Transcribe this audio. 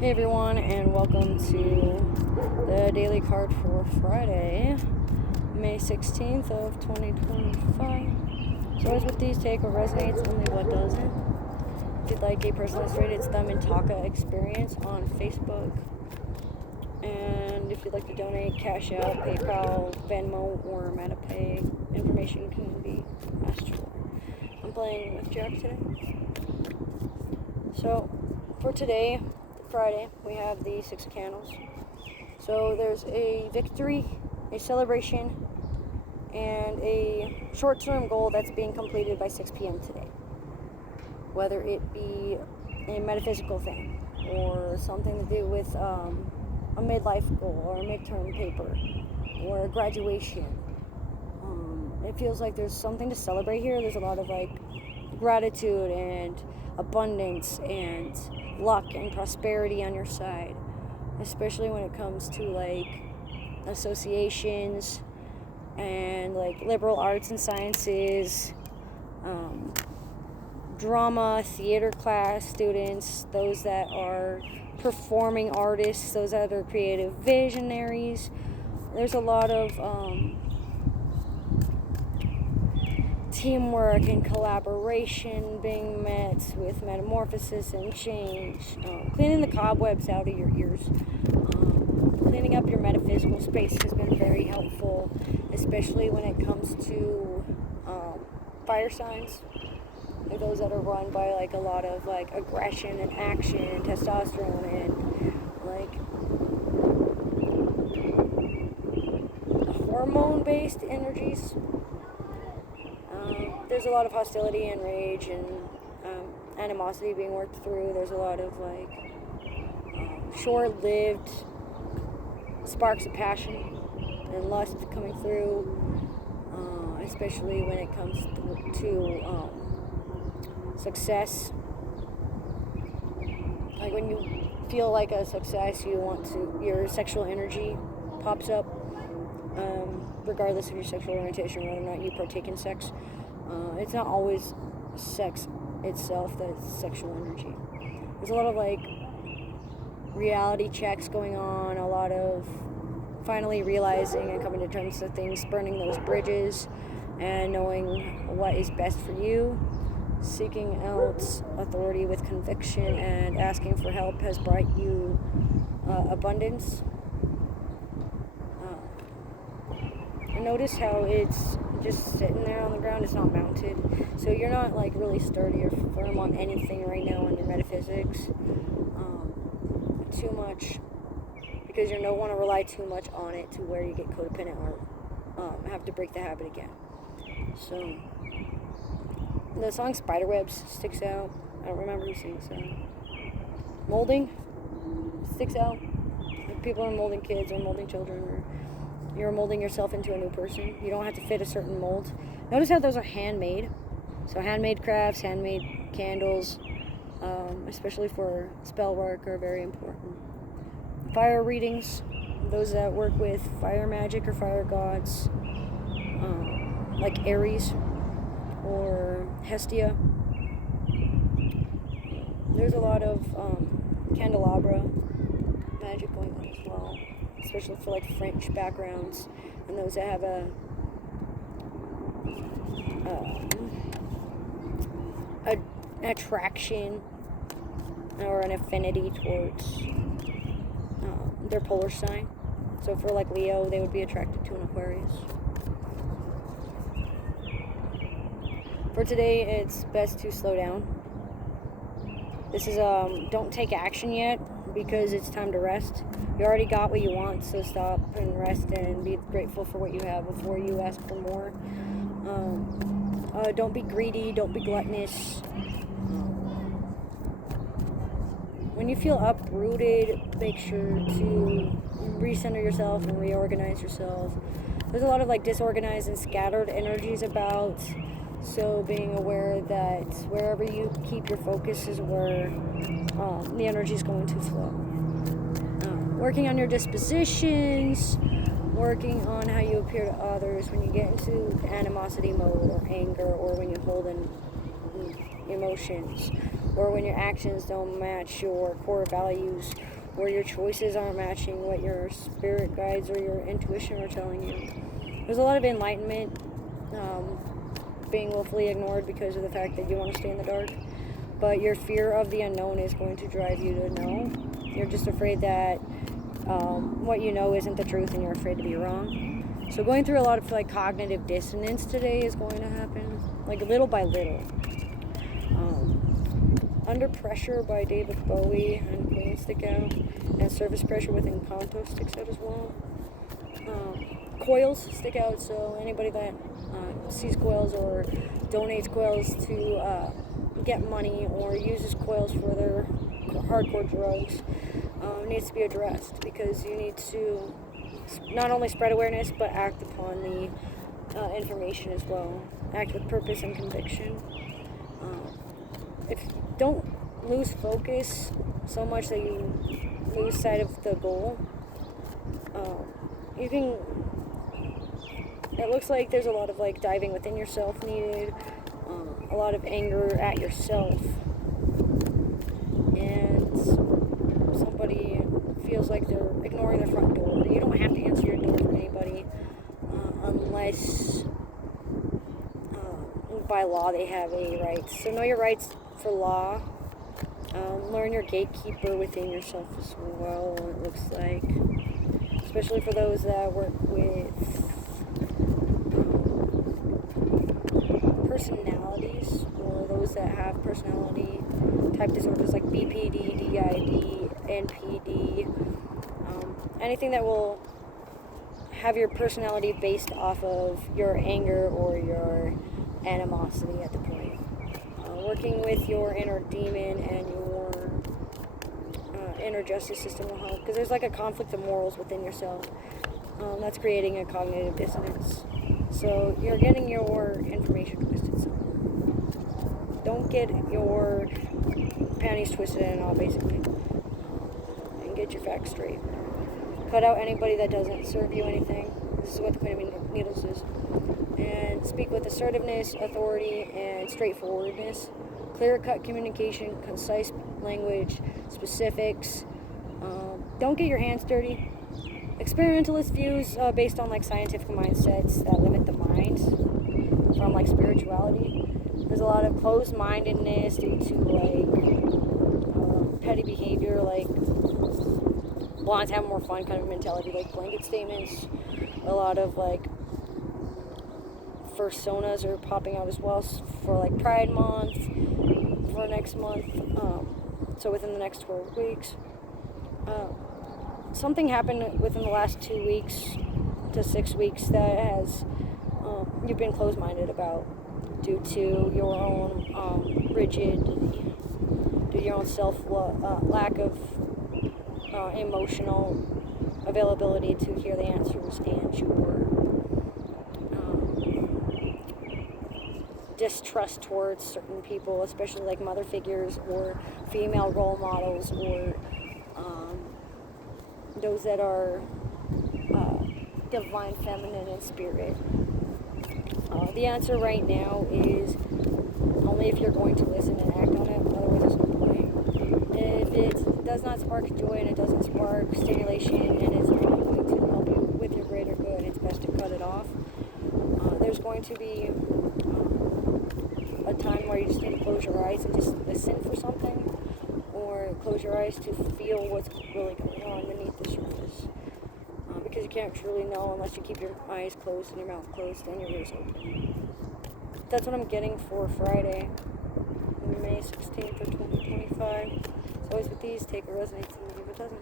Hey everyone, and welcome to the daily card for Friday, May 16th of 2025. So as with these, take what resonates, only what doesn't. If you'd like a personal illustrated, it's the Mintaka Experience on Facebook. And if you'd like to donate, Cash App, PayPal, Venmo, or MetaPay, information can be asked for. I'm playing with Jack today. So for today, Friday, we have the 6 of candles. So there's a victory, a celebration, and a short-term goal that's being completed by 6 p.m. today. Whether it be a metaphysical thing or something to do with a midlife goal or a midterm paper or a graduation. It feels like there's something to celebrate here. There's a lot of gratitude and abundance and luck and prosperity on your side, especially when it comes to associations and liberal arts and sciences, drama, theater class students, those that are performing artists, those that are creative visionaries. There's a lot of teamwork and collaboration being met with metamorphosis and change, cleaning the cobwebs out of your ears, cleaning up your metaphysical space has been very helpful, especially when it comes to fire signs, those that are run by a lot of aggression and action and testosterone and hormone-based energies. There's a lot of hostility and rage and animosity being worked through. There's a lot of short-lived sparks of passion and lust coming through, especially when it comes to success. When you feel like a success, your sexual energy pops up, regardless of your sexual orientation, whether or not you partake in sex. It's not always sex itself that's sexual energy. There's a lot of reality checks going on, a lot of finally realizing and coming to terms with things, burning those bridges and knowing what is best for you. Seeking out authority with conviction and asking for help has brought you abundance. Notice how it's just sitting there on the ground. It's not mounted, so you're not really sturdy or firm on anything right now in your metaphysics too much, because you don't want to rely too much on it to where you get codependent or have to break the habit again. So the song Spiderwebs sticks out. I don't remember who sings it. Molding sticks out. People are molding kids or molding children, or you're molding yourself into a new person. You don't have to fit a certain mold. Notice how those are handmade. So handmade crafts, handmade candles, especially for spell work, are very important. Fire readings, those that work with fire magic or fire gods, like Ares or Hestia. There's a lot of candelabra magic going on as well, especially for French backgrounds and those that have an attraction or an affinity towards their polar sign. So for Leo, they would be attracted to an Aquarius. For today, it's best to slow down. This is don't take action yet, because it's time to rest. You already got what you want, so stop and rest and be grateful for what you have before you ask for more. Don't be greedy, don't be gluttonous. When you feel uprooted, make sure to recenter yourself and reorganize yourself. There's a lot of disorganized and scattered energies about, so being aware that wherever you keep your focus is where the energy is going to flow. Working on your dispositions, working on how you appear to others when you get into animosity mode or anger, or when you hold in emotions. or when your actions don't match your core values, or your choices aren't matching what your spirit guides or your intuition are telling you. There's a lot of enlightenment being willfully ignored because of the fact that you want to stay in the dark. But your fear of the unknown is going to drive you to know. You're just afraid that what you know isn't the truth, and you're afraid to be wrong. So going through a lot of like cognitive dissonance today is going to happen, like little by little. Under Pressure by David Bowie and Queen stick out, and Surface Pressure with Encanto sticks out as well. Coils stick out, so anybody that sees coils or donates coils to get money or uses coils for their hardcore drugs needs to be addressed, because you need to not only spread awareness but act upon the information as well. Act with purpose and conviction. If don't lose focus so much that you lose sight of the goal. You can. It looks like there's a lot of like diving within yourself needed, a lot of anger at yourself, and somebody feels like they're ignoring their front door. You don't have to answer your door for anybody unless by law they have any rights. So know your rights for law. Learn your gatekeeper within yourself as well, it looks like. Especially for those that work with personalities, or those that have personality type disorders like BPD, DID, NPD. Anything that will have your personality based off of your anger or your animosity at the point. Working with your inner demon and your inner justice system will help, because there's like a conflict of morals within yourself that's creating a cognitive dissonance. So you're getting your information twisted. So don't get your panties twisted at all, basically, and get your facts straight. Cut out anybody that doesn't serve you anything. This is what the Queen of Needles is. And speak with assertiveness, authority, and straightforwardness. Clear-cut communication, concise language, specifics. Don't get your hands dirty. Experimentalist views based on like scientific mindsets that limit the mind from like spirituality. There's a lot of closed-mindedness due to like petty behavior, like blondes have more fun kind of mentality, like blanket statements. A lot of like personas are popping out as well for like Pride Month for next month, so within the next 12 weeks. Something happened within the last 2 weeks to 6 weeks that has you've been closed-minded about due to your own rigidity, due to your own lack of emotional availability to hear the answers, and your distrust towards certain people, especially like mother figures or female role models, or those that are divine feminine in spirit. The answer right now is only if you're going to listen and act on it, otherwise there's no point. If it does not spark joy and it doesn't spark stimulation and it's not going to help you with your greater good, it's best to cut it off. There's going to be a time where you just need to close your eyes and just listen for something, or close your eyes to feel what's really going on beneath the surface, because you can't truly know unless you keep your eyes closed and your mouth closed and your ears open. That's what I'm getting for Friday, May 16th of 2025. As always with these, take what resonates and leave what doesn't.